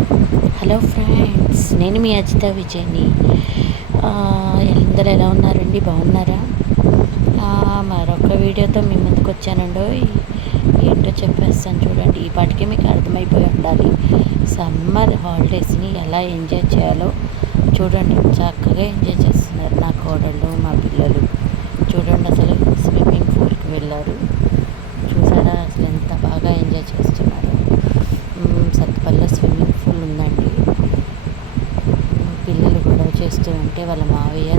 Hello friends, నేను మీ అజిత విజయ్ని. అందరూ ఎలా ఉన్నారండి? బాగున్నారా? మరొక వీడియోతో మీ ముందుకు వచ్చానండో. ఏంటో చెప్పేస్తాను చూడండి. ఈ పాటికే మీకు అర్థమైపోయి ఉండాలి. సమ్మర్ హాలిడేస్ని ఎలా ఎంజాయ్ చేయాలో చూడండి. చక్కగా ఎంజాయ్ చేస్తున్నారు నా కోడళ్ళు, మా పిల్లలు. చూడండి, అసలు స్విమ్మింగ్ పూల్కి వెళ్ళారు. చూసారా అసలు ఎంత బాగా ఎంజాయ్ చేస్తున్నారు. సత్తుపల్లిలో స్విమ్మింగ్ పూల్ ఉందండి. పిల్లలు గొడవ చేస్తూ ఉంటే వాళ్ళ మావయ్య